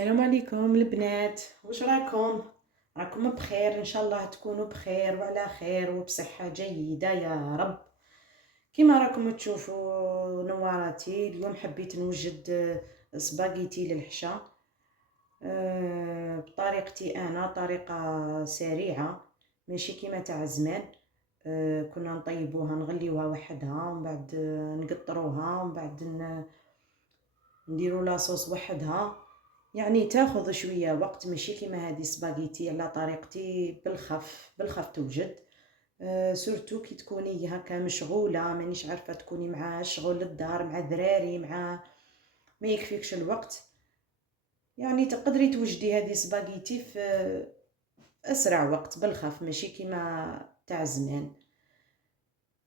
السلام عليكم البنات، واش راكم بخير؟ ان شاء الله تكونوا بخير وعلى خير وبصحه جيده يا رب. كما راكم تشوفوا نواراتي اليوم حبيت نوجد سباغيتي للعشاء بطريقتي انا، طريقه سريعه ماشي كيما تاع زمان. كنا نطيبوها نغليوها وحدها ومن بعد نقطروها ومن بعد نديروا لاصوص وحدها، يعني تاخذ شويه وقت، ماشي كيما هذه سباغيتي على طريقتي بالخف توجد. سورتو كي تكوني هكا مشغوله مانيش عارفه تكوني مع شغل للدار مع ذراري مع ما يكفيكش الوقت، يعني تقدري توجدي هذه سباغيتي في اسرع وقت بالخف ماشي كيما تاع زمان.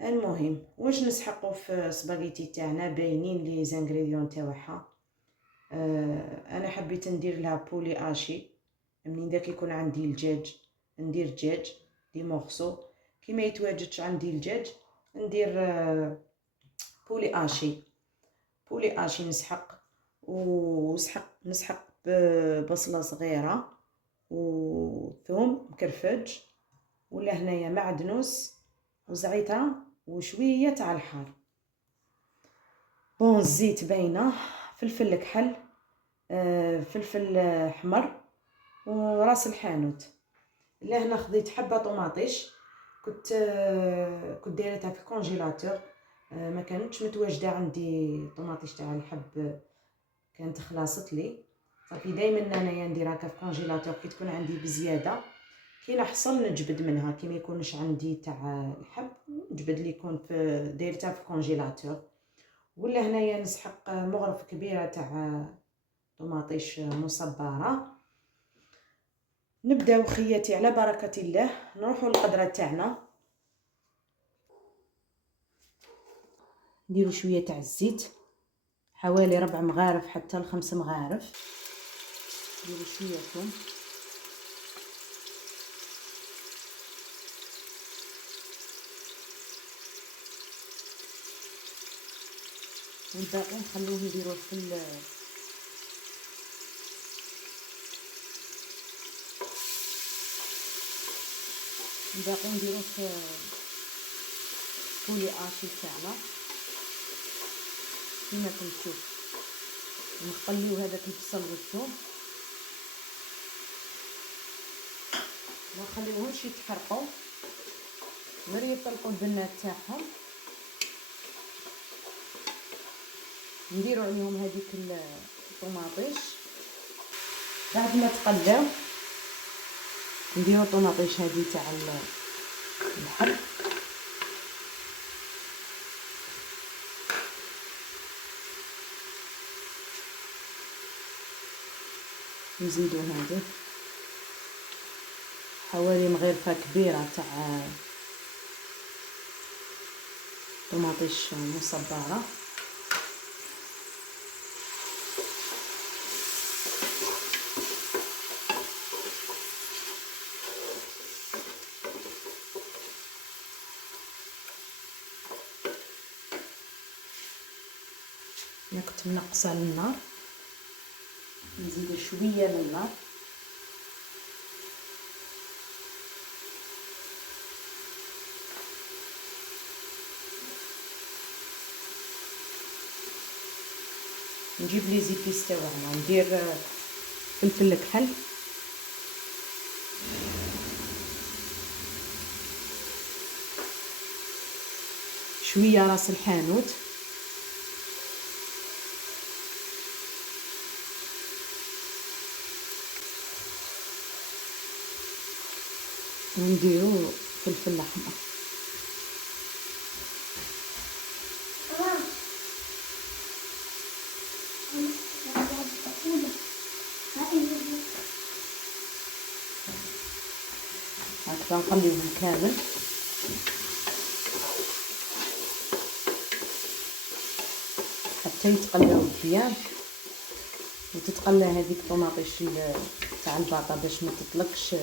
المهم واش نسحقوا في سباغيتي تاعنا باينين لي زانغريديون تاعها. انا حبيت ندير لها بولي اشي، منين داك يكون عندي الدجاج ندير دجاج دي مورسو، كي ما يتواجدش عندي الدجاج ندير بولي اشي نسحق ببصله صغيره وثوم مكرفج، ولا هنايا معدنوس وزعيتها وشويه تاع الحار. بون الزيت باينه، فلفل كحل، فلفل احمر وراس الحانوت. لهنا خديت حبه طوماطيش كنت دايرتها في الكونجيلاتور، ما كانتش متواجده عندي طوماطيش تاع الحب، كانت خلاصت لي صافي. دائما انايا ندير هكا في الكونجيلاتور كي تكون عندي بزياده، كي نحصل نجبد منها، كي ما يكونش عندي تاع الحب نجبد لي يكون في دايرتها في الكونجيلاتور. ولا هنايا نسحق مغرف كبيره تاع طماطيش مصبره. نبداو خياتي على بركه الله، نروحوا للقدره تاعنا، نديروا شويه تاع الزيت، حوالي 4 مغارف حتى ل5 مغارف. نديروا شويه ثوم، والباقي نخلوه نديروه في الباقي نديروه في بولي اشي تاعنا كيما كنشوف. نخليو هذاك البصل والثوم ما نخليوهمش يتحرقوا غير يطلقوا البنات تاعهم. نديروا عليهم هذيك الطوماطيش، بعد ما تقلاو نديروا الطوماطيش هذه تاع الحب، نزيدوا هذه حوالي مغرفه كبيره تاع طماطيش مصبره. انا كنت منقصه النار، نزيد شويه من النار. نجيب لي زيبيس تاعنا، ندير فلفل كحل، شويه راس الحانوت، ونديرو فلفل احمر. هكذا نقليوهم كامل حتى يتقلاو بيان، وتتقلى هذيك الطماطيش تاع الباطا باش ما تطلقش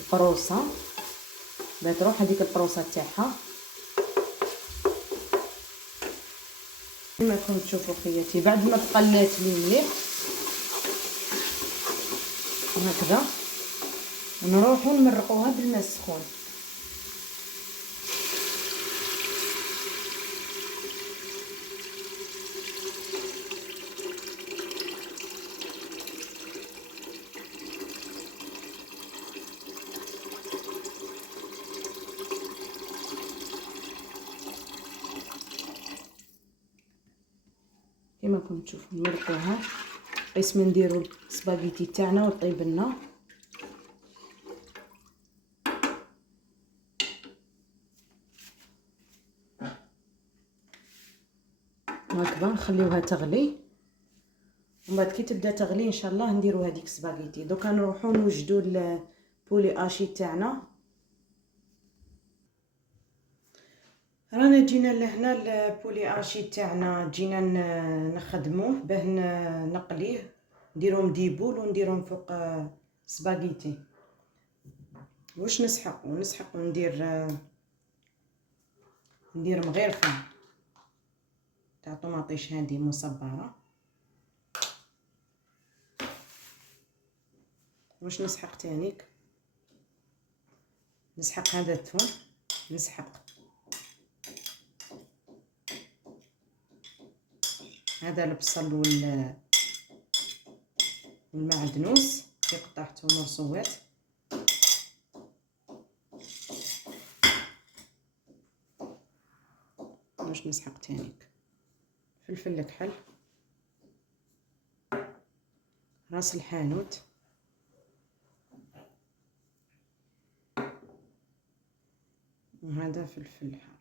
القروصه، باش تروح هذيك القروصه تاعها. كما راكم تشوفوا خياتي، بعد ما تقلات لي مليح هكذا، ونروحو نمرقوها بالماء السخون. كما راكم تشوفوا نمرقوها قيس ما نديرو السباغيتي تاعنا وطيب لنا. هكذا نخليوها تغلي، ومن بعد كي تبدا تغلي ان شاء الله نديرو هذيك السباغيتي. دوكا نروحو نوجدو البولي اشي تاعنا. رانا جينا لهنا البولي اشي تاعنا، جينا نخدموه باه نقليه، نديرهم ديبول ونديرهم فوق سباغيتي. واش نسحق ندير مغرفه تاع طوماطيش هادي مصبره. واش نسحق تانيك؟ نسحق هذا الثوم، نسحق هذا البصل والمعدنوس اللي قطعته مرصوات. واش نسحق تانيك؟ فلفل الكحل، راس الحانوت، وهذا فلفل حار.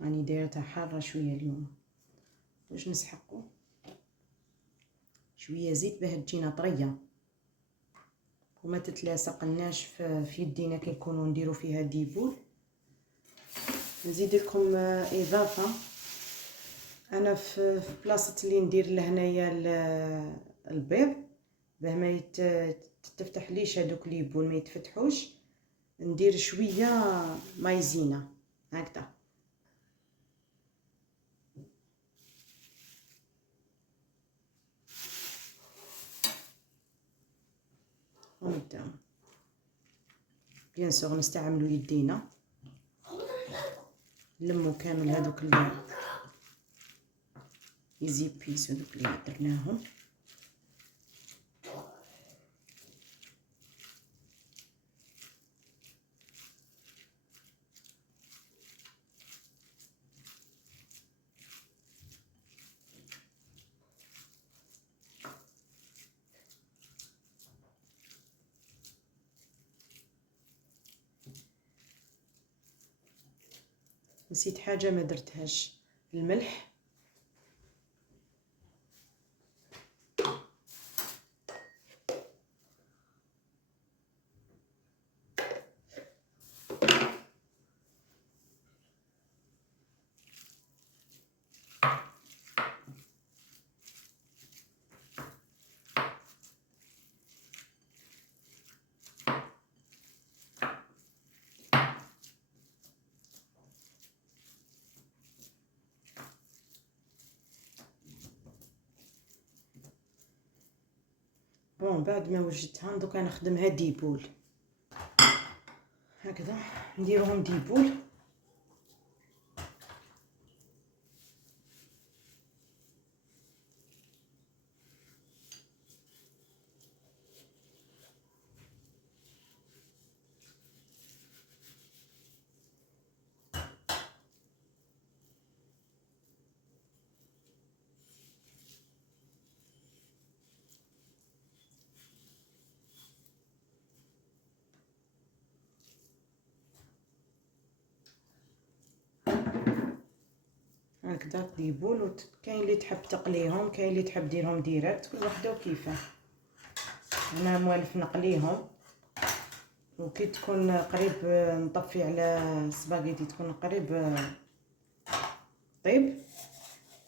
راني دايرتها حاره شويه اليوم. واش نسحقو؟ شويه زيت باه تجينا طريه وما تتلاصقناش في يدينا كي نكونوا نديرو فيها ديبول. نزيد لكم اضافه، انا في بلاصه اللي ندير لهنايا البيض باه ما تفتح ليش هذوك ليبول ما يتفتحوش، ندير شويه مايزينا هكذا. ونبداو بيان سور نستعملوا يدينا، نلمو كامل هذوك يزيبيس هذوك اللي درناهم. نسيت حاجه ما درتهاش، الملح. بون بعد ما وجدتها دوكا نخدمها ديبول هكذا، نديرهم ديبول. هكذا ديبول. كاين اللي تحب تقليهم، كاين اللي تحب ديرهم ديريكت، كل وحده وكيفاه. انا موالف نقليهم، وكي تكون قريب نطفي على سباغيتي تكون قريب طيب،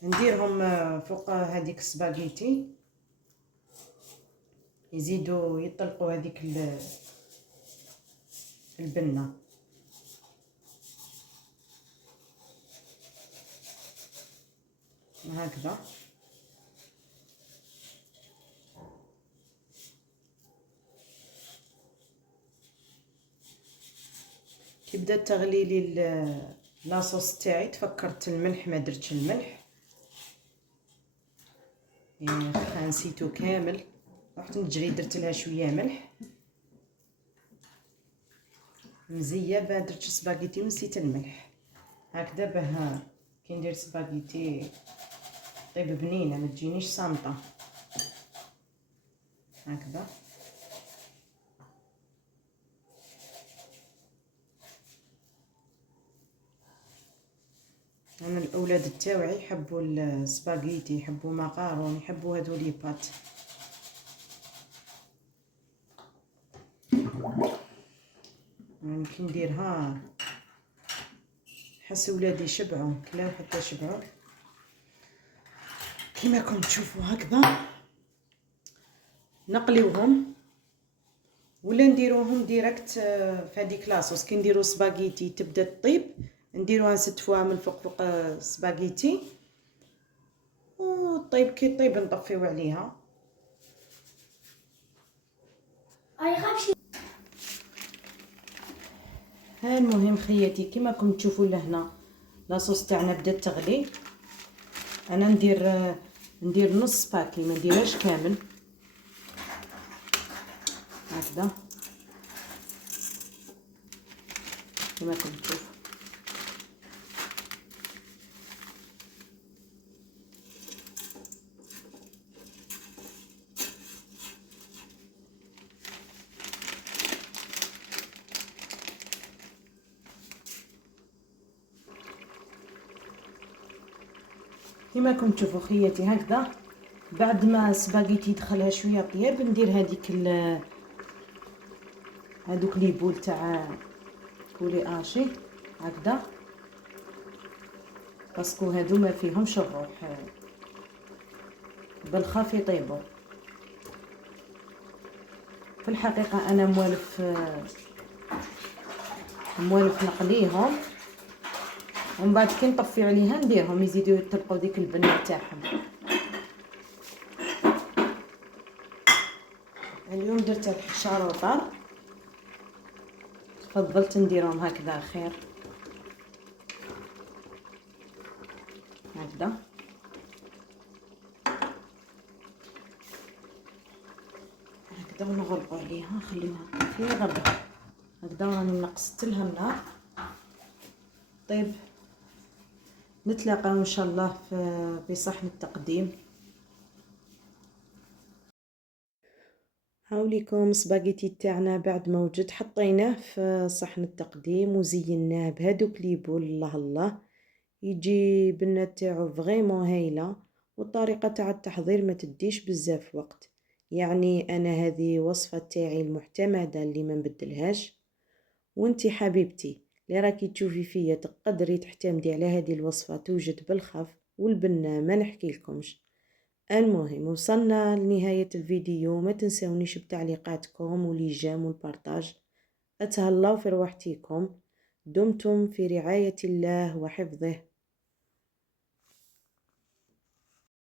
نديرهم فوق هذيك السباغيتي يزيدوا يطلقوا هذيك البنه. هكذا كي بدات تغلي لي لاصوص تاعي تفكرت الملح، ما درتش الملح، يا اخي نسيتو كامل، رحت نجري درت لها شويه ملح مزيابه، درت سباغيتي ونسيت الملح. هكذا باه كي ندير سباغيتي طيب بنينه ما تجينيش صامطه هكذا. انا الاولاد تاوعي يحبوا السباغيتي، يحبوا ماكارون، يحبوا هذو لي بات. يعني كي نديرها حس ولادي شبعوا، كلاو حتى شبعوا. كيما راكم تشوفوا هكذا نقليوهم ولا نديروهم ديريكت في هذيك لاصوص. كي نديرو سباغيتي تبدا تطيب، نديروها نستفوها من فوق سباغيتي وطيب. كي طيب نطفيو عليها. ها المهم خياتي كيما راكم تشوفوا لهنا لاصوص تاعنا بدات تغلي. انا ندير نص باكي، ما نديرهاش كامل هكذا كيما راكم تشوفوا. كيما راكم تشوفوا خياتي هكذا. بعد ما السباغيتي دخلها شويه طياب ندير هذيك هذوك لي بول تاع بولي اشي هكذا، باسكو هادو ما فيهمش الروح، بالخاف يطيبوا. في الحقيقه انا موالف نقليهم ومن بعد كي نطفي عليها نديرهم يزيدوا يطبقوا ديك البنه تاعهم. اليوم درت الشاروطه، فضلت نديرهم هكذا خير هكذا. هكذا ونغلقوا عليها، نخليوها طفيه غدا هكذا. راني نقصت لها النار. طيب نتلاقاو ان شاء الله في صحن التقديم. هاوليكم سباغيتي تاعنا بعد ما وجد حطيناه في صحن التقديم وزيناه بهذوك لي بول. الله الله يجي بنه تاعو فريمون هايله، والطريقه تاع التحضير ما تديش بزاف وقت. يعني انا هذه وصفه تاعي المعتمده اللي ما نبدلهاش. وانتي حبيبتي اللي راكي تشوفي فيا تقدري تعتمدي على هذه الوصفه، توجد بالخف والبنه ما نحكي لكمش. المهم وصلنا لنهاية الفيديو، ما تنسونيش بتعليقاتكم وليجام والبارتاج. أتهلاو في رواحتكم، دمتم في رعاية الله وحفظه.